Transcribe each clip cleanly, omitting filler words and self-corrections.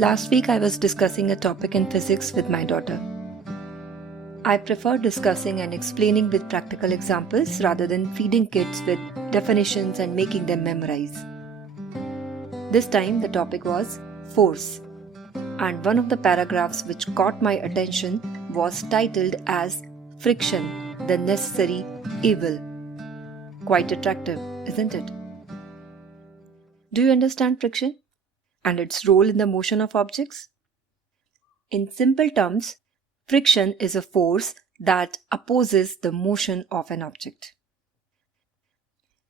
Last week I was discussing a topic in physics with my daughter. I prefer discussing and explaining with practical examples rather than feeding kids with definitions and making them memorize. This time the topic was force, and one of the paragraphs which caught my attention was titled as Friction, the Necessary Evil. Quite attractive, isn't it? Do you understand friction and its role in the motion of objects? In simple terms, friction is a force that opposes the motion of an object.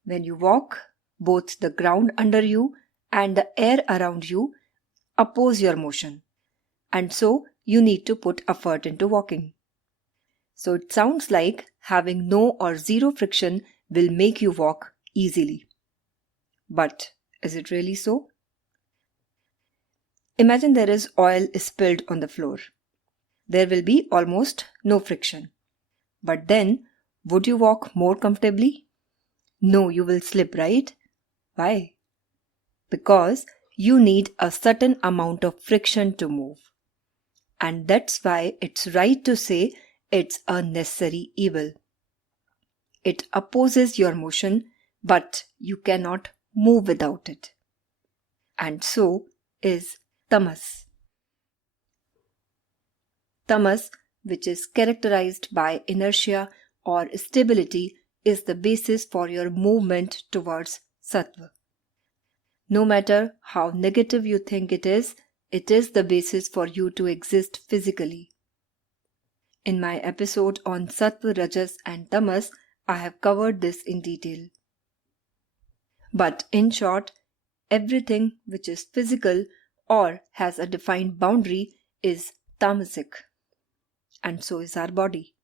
When you walk, both the ground under you and the air around you oppose your motion, and so you need to put effort into walking. So it sounds like having no or zero friction will make you walk easily. But is it really so? Imagine there is oil spilled on the floor. There will be almost no friction. But then, would you walk more comfortably? No, you will slip, right? Why? Because you need a certain amount of friction to move. And that's why it's right to say it's a necessary evil. It opposes your motion, but you cannot move without it. And so is tamas. Tamas, which is characterized by inertia or stability, is the basis for your movement towards sattva. No matter how negative you think it is the basis for you to exist physically. In my episode on sattva, rajas and tamas, I have covered this in detail. But in short, everything which is physical or has a defined boundary is tamasic. And so is our body.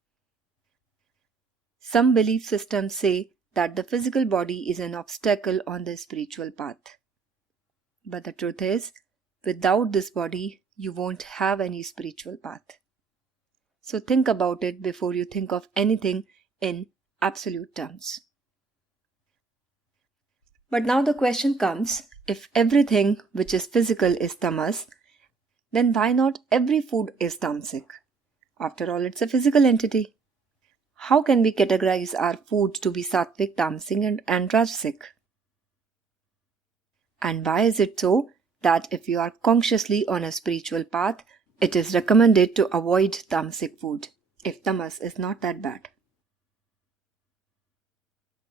Some belief systems say that the physical body is an obstacle on the spiritual path. But the truth is, without this body, you won't have any spiritual path. So think about it before you think of anything in absolute terms. But now the question comes, if everything which is physical is tamas, then why not every food is tamasic? After all, it's a physical entity. How can we categorize our food to be sattvic, tamasic and rajasic? And why is it so that if you are consciously on a spiritual path, it is recommended to avoid tamasic food, if tamas is not that bad?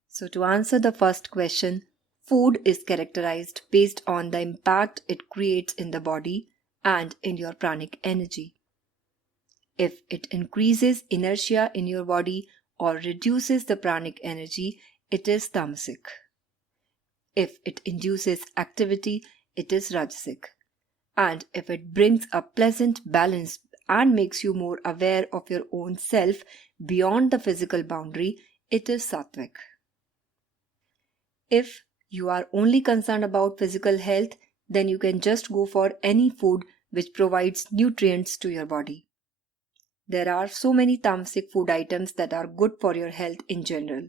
So to answer the first question, food is characterized based on the impact it creates in the body and in your pranic energy. If it increases inertia in your body or reduces the pranic energy, it is tamasic. If it induces activity, it is rajasic. And if it brings a pleasant balance and makes you more aware of your own self beyond the physical boundary, it is sattvic. If you are only concerned about physical health, then you can just go for any food which provides nutrients to your body. There are so many tamasic food items that are good for your health in general.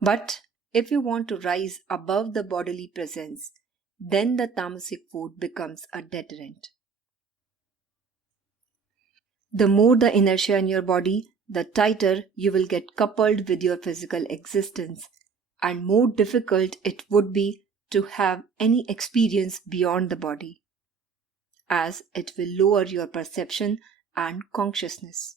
But if you want to rise above the bodily presence, then the tamasic food becomes a deterrent. The more the inertia in your body, the tighter you will get coupled with your physical existence, and more difficult it would be to have any experience beyond the body, as it will lower your perception and consciousness.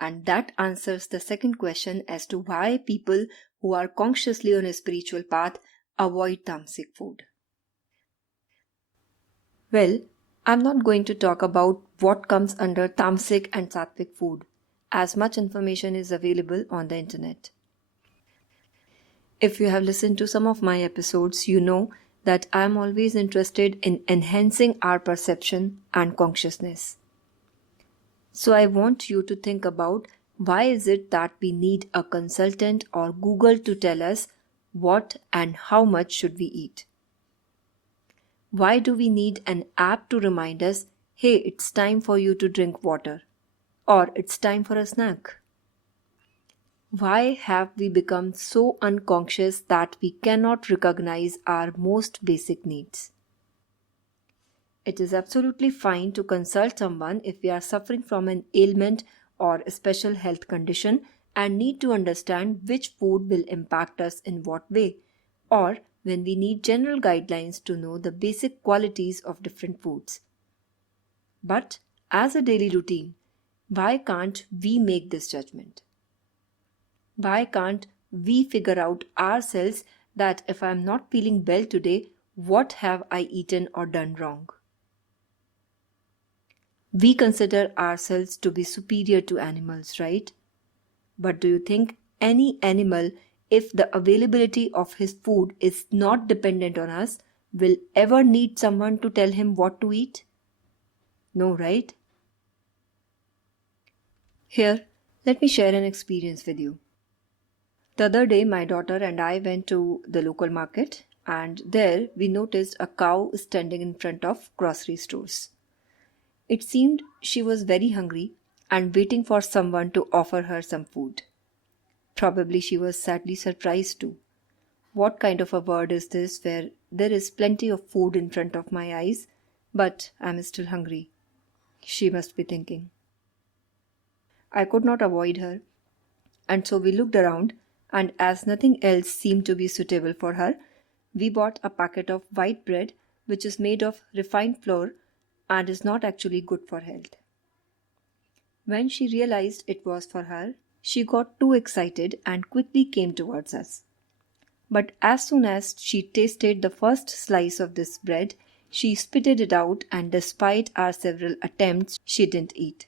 And that answers the second question as to why people who are consciously on a spiritual path avoid tamasic food. Well, I'm not going to talk about what comes under tamasic and sattvic food, as much information is available on the internet. If you have listened to some of my episodes, you know that I'm always interested in enhancing our perception and consciousness. So I want you to think about why is it that we need a consultant or Google to tell us what and how much should we eat? Why do we need an app to remind us, hey, it's time for you to drink water, or it's time for a snack? Why have we become so unconscious that we cannot recognize our most basic needs? It is absolutely fine to consult someone if we are suffering from an ailment or a special health condition and need to understand which food will impact us in what way, or when we need general guidelines to know the basic qualities of different foods. But as a daily routine, why can't we make this judgment? Why can't we figure out ourselves that if I'm not feeling well today, what have I eaten or done wrong? We consider ourselves to be superior to animals, right? But do you think any animal, if the availability of his food is not dependent on us, will ever need someone to tell him what to eat? No, right? Here, let me share an experience with you. The other day, my daughter and I went to the local market, and there we noticed a cow standing in front of grocery stores. It seemed she was very hungry and waiting for someone to offer her some food. Probably she was sadly surprised too. What kind of a world is this where there is plenty of food in front of my eyes, but I'm still hungry? She must be thinking. I could not avoid her, and so we looked around, and as nothing else seemed to be suitable for her, we bought a packet of white bread which is made of refined flour and is not actually good for health. When she realized it was for her, she got too excited and quickly came towards us. But as soon as she tasted the first slice of this bread, she spitted it out, and despite our several attempts, she didn't eat.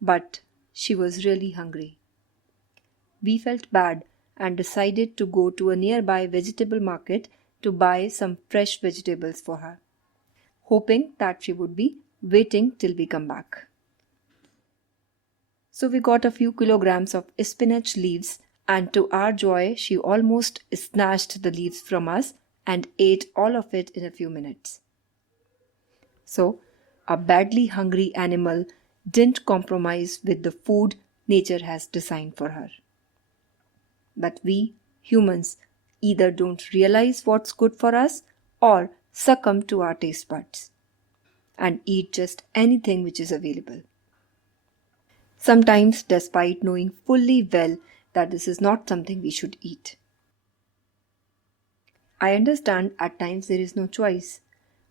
But she was really hungry. We felt bad and decided to go to a nearby vegetable market to buy some fresh vegetables for her, hoping that she would be waiting till we come back. So we got a few kilograms of spinach leaves, and to our joy, she almost snatched the leaves from us and ate all of it in a few minutes. So, a badly hungry animal didn't compromise with the food nature has designed for her. But we, humans, either don't realize what's good for us or succumb to our taste buds and eat just anything which is available. Sometimes, despite knowing fully well that this is not something we should eat. I understand at times there is no choice,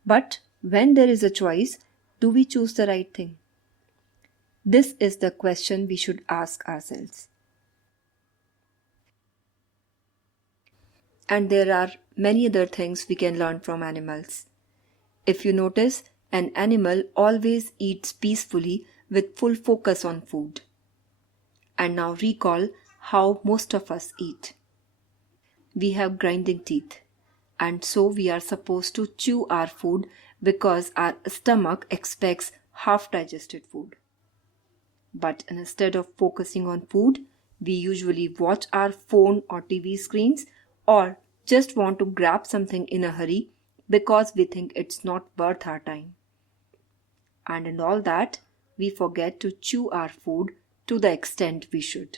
but when there is a choice, do we choose the right thing? This is the question we should ask ourselves. And there are many other things we can learn from animals. If you notice, an animal always eats peacefully with full focus on food. And now recall how most of us eat. We have grinding teeth, and so we are supposed to chew our food because our stomach expects half-digested food. But instead of focusing on food, we usually watch our phone or TV screens or just want to grab something in a hurry because we think it's not worth our time. And in all that, we forget to chew our food to the extent we should.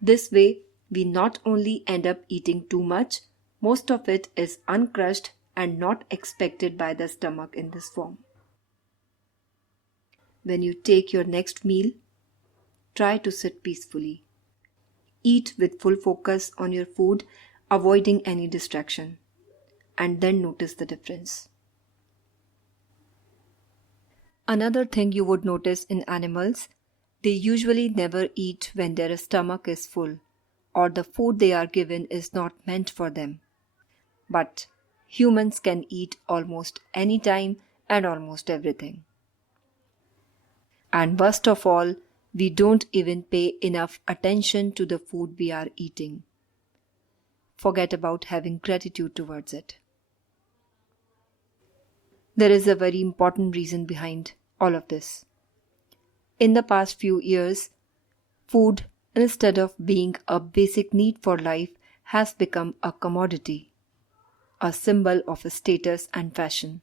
This way, we not only end up eating too much, most of it is uncrushed and not expected by the stomach in this form. When you take your next meal, try to sit peacefully. Eat with full focus on your food, avoiding any distraction, and then notice the difference. Another thing you would notice in animals, they usually never eat when their stomach is full or the food they are given is not meant for them. But humans can eat almost any time and almost everything. And worst of all, we don't even pay enough attention to the food we are eating. Forget about having gratitude towards it. There is a very important reason behind all of this. In the past few years, food, instead of being a basic need for life, has become a commodity, a symbol of status and fashion.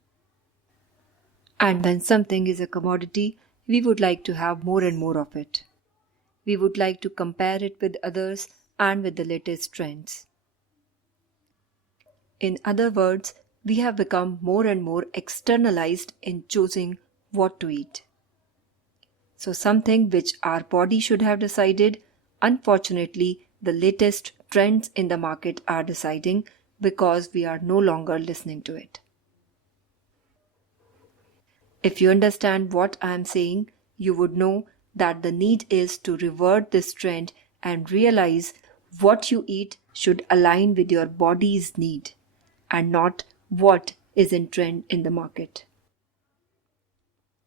And when something is a commodity, we would like to have more and more of it. We would like to compare it with others and with the latest trends. In other words, we have become more and more externalized in choosing what to eat. So something which our body should have decided, unfortunately, the latest trends in the market are deciding because we are no longer listening to it. If you understand what I am saying, you would know that the need is to revert this trend and realize what you eat should align with your body's need and not what is in trend in the market.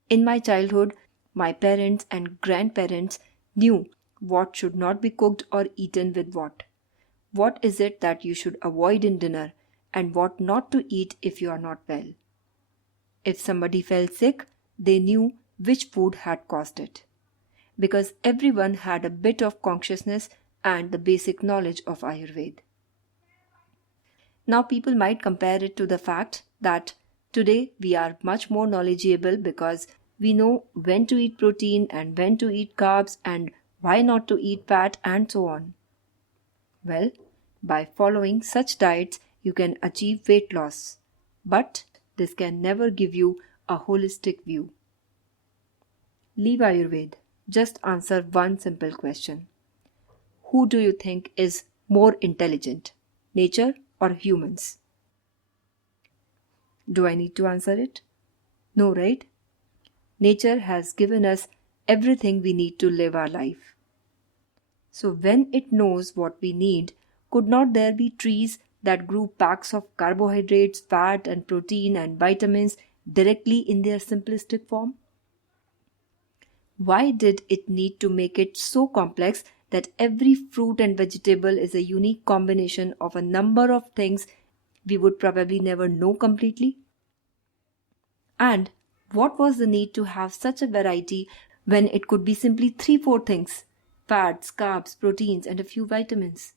In my childhood, my parents and grandparents knew what should not be cooked or eaten with what. What is it that you should avoid in dinner and what not to eat if you are not well. If somebody fell sick, they knew which food had caused it. Because everyone had a bit of consciousness and the basic knowledge of Ayurveda. Now people might compare it to the fact that today we are much more knowledgeable because we know when to eat protein and when to eat carbs and why not to eat fat and so on. Well, by following such diets, you can achieve weight loss. But this can never give you a holistic view. Leave Ayurveda. Just answer one simple question. Who do you think is more intelligent, nature or humans? Do I need to answer it? No, right? Nature has given us everything we need to live our life. So when it knows what we need, could not there be trees that grew packs of carbohydrates, fat and protein and vitamins directly in their simplistic form? Why did it need to make it so complex that every fruit and vegetable is a unique combination of a number of things we would probably never know completely? And what was the need to have such a variety when it could be simply 3-4 things: fats, carbs, proteins, and a few vitamins?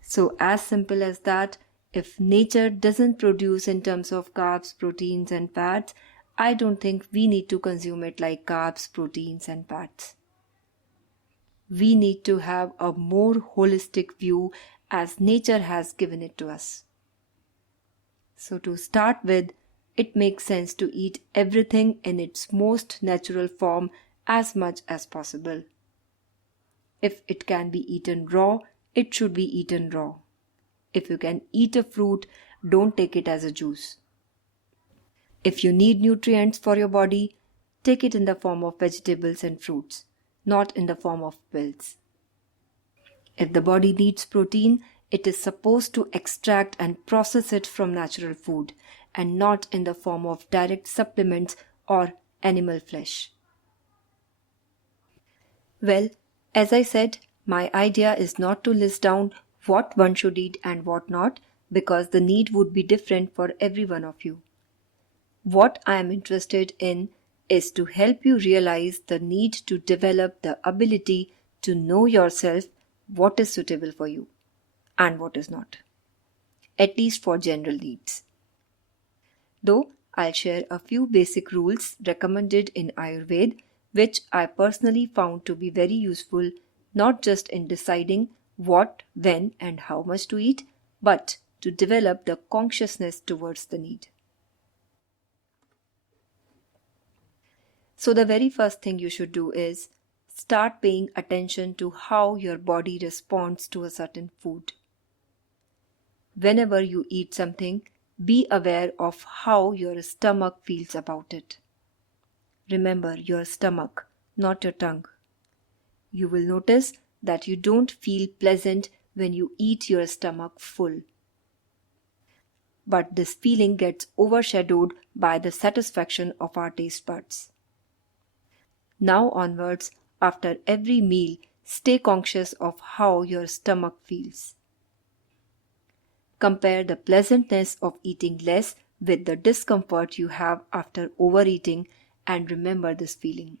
So, as simple as that, if nature doesn't produce in terms of carbs, proteins, and fats, I don't think we need to consume it like carbs, proteins, and fats. We need to have a more holistic view as nature has given it to us. So to start with, it makes sense to eat everything in its most natural form as much as possible. If it can be eaten raw, it should be eaten raw. If you can eat a fruit, don't take it as a juice. If you need nutrients for your body, take it in the form of vegetables and fruits, not in the form of pills. If the body needs protein, it is supposed to extract and process it from natural food and not in the form of direct supplements or animal flesh. Well, as I said, my idea is not to list down what one should eat and what not, because the need would be different for every one of you. What I am interested in is to help you realize the need to develop the ability to know yourself, what is suitable for you and what is not, at least for general needs. Though I'll share a few basic rules recommended in Ayurveda, which I personally found to be very useful, not just in deciding what, when, and how much to eat, but to develop the consciousness towards the need. So the very first thing you should do is start paying attention to how your body responds to a certain food. Whenever you eat something, be aware of how your stomach feels about it. Remember, your stomach, not your tongue. You will notice that you don't feel pleasant when you eat your stomach full. But this feeling gets overshadowed by the satisfaction of our taste buds. Now onwards, after every meal, stay conscious of how your stomach feels. Compare the pleasantness of eating less with the discomfort you have after overeating and remember this feeling.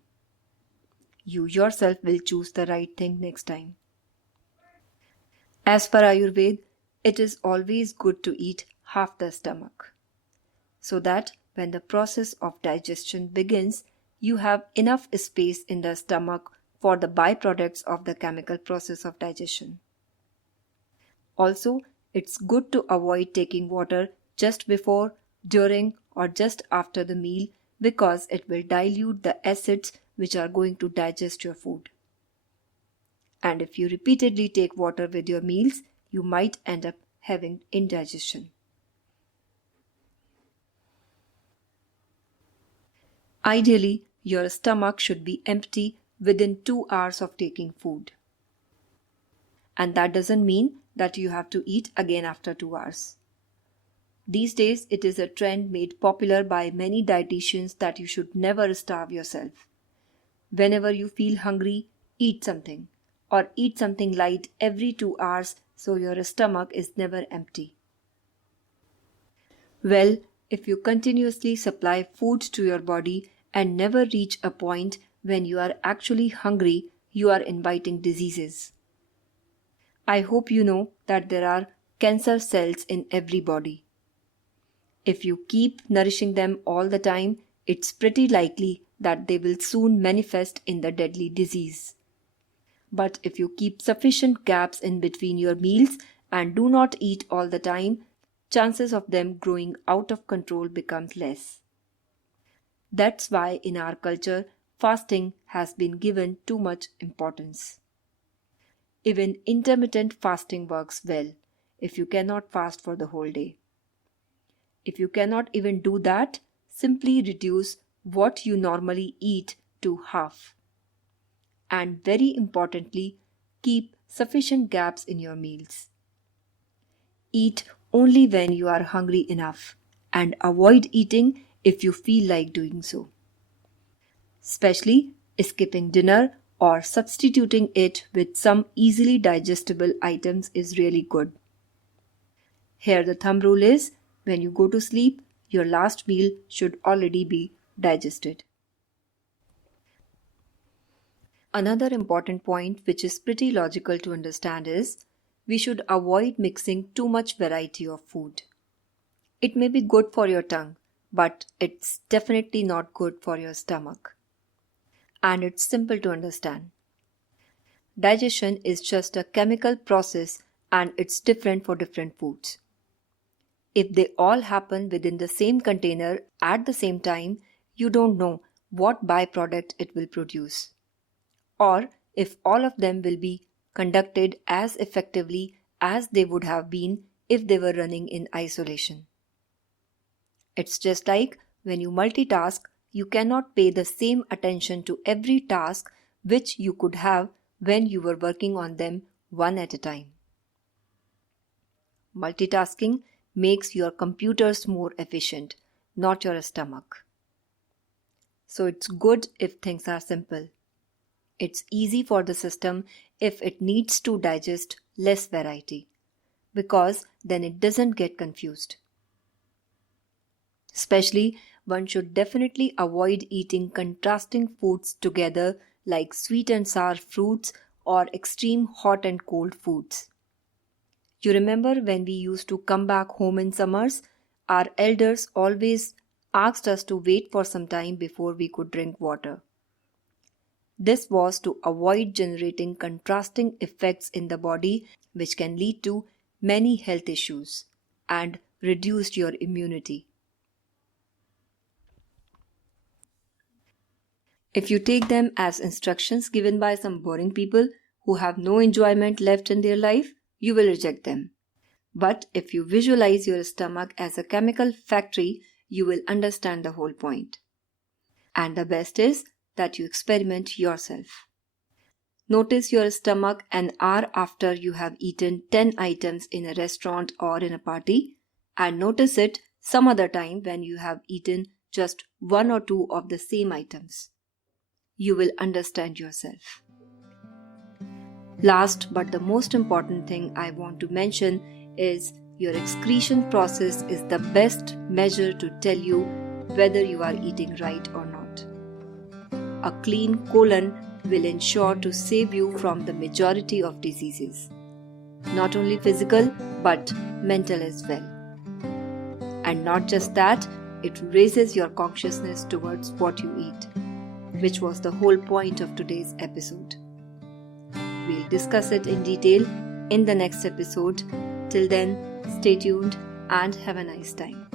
You yourself will choose the right thing next time. As per Ayurveda, it is always good to eat half the stomach, so that when the process of digestion begins, you have enough space in the stomach for the byproducts of the chemical process of digestion. Also, it's good to avoid taking water just before, during, or just after the meal because it will dilute the acids which are going to digest your food. And if you repeatedly take water with your meals, you might end up having indigestion. Ideally, your stomach should be empty within 2 hours of taking food. And that doesn't mean that you have to eat again after 2 hours. These days, it is a trend made popular by many dieticians that you should never starve yourself. Whenever you feel hungry, eat something, or eat something light every 2 hours so your stomach is never empty. Well, if you continuously supply food to your body and never reach a point when you are actually hungry, you are inviting diseases. I hope you know that there are cancer cells in every body. If you keep nourishing them all the time, it's pretty likely that they will soon manifest in the deadly disease. But if you keep sufficient gaps in between your meals and do not eat all the time, chances of them growing out of control becomes less. That's why in our culture, fasting has been given too much importance. Even intermittent fasting works well if you cannot fast for the whole day. If you cannot even do that, simply reduce what you normally eat to half. And very importantly, keep sufficient gaps in your meals. Eat only when you are hungry enough and avoid eating if you feel like doing so. Especially skipping dinner or substituting it with some easily digestible items is really good. Here the thumb rule is, when you go to sleep, your last meal should already be digested. Another important point which is pretty logical to understand is, we should avoid mixing too much variety of food. It may be good for your tongue, but it's definitely not good for your stomach. And it's simple to understand. Digestion is just a chemical process and it's different for different foods. If they all happen within the same container at the same time, you don't know what byproduct it will produce, or if all of them will be conducted as effectively as they would have been if they were running in isolation. It's just like when you multitask, you cannot pay the same attention to every task which you could have when you were working on them one at a time. Multitasking makes your computers more efficient, not your stomach. So it's good if things are simple. It's easy for the system if it needs to digest less variety, because then it doesn't get confused. Especially, one should definitely avoid eating contrasting foods together like sweet and sour fruits or extreme hot and cold foods. You remember when we used to come back home in summers, our elders always asked us to wait for some time before we could drink water. This was to avoid generating contrasting effects in the body which can lead to many health issues and reduce your immunity. If you take them as instructions given by some boring people who have no enjoyment left in their life, you will reject them. But if you visualize your stomach as a chemical factory, you will understand the whole point. And the best is that you experiment yourself. Notice your stomach an hour after you have eaten 10 items in a restaurant or in a party, and notice it some other time when you have eaten just 1 or 2 of the same items. You will understand yourself. Last but the most important thing I want to mention is your excretion process is the best measure to tell you whether you are eating right or not. A clean colon will ensure to save you from the majority of diseases, not only physical but mental as well. And not just that, it raises your consciousness towards what you eat, which was the whole point of today's episode. We'll discuss it in detail in the next episode. Till then, stay tuned and have a nice time.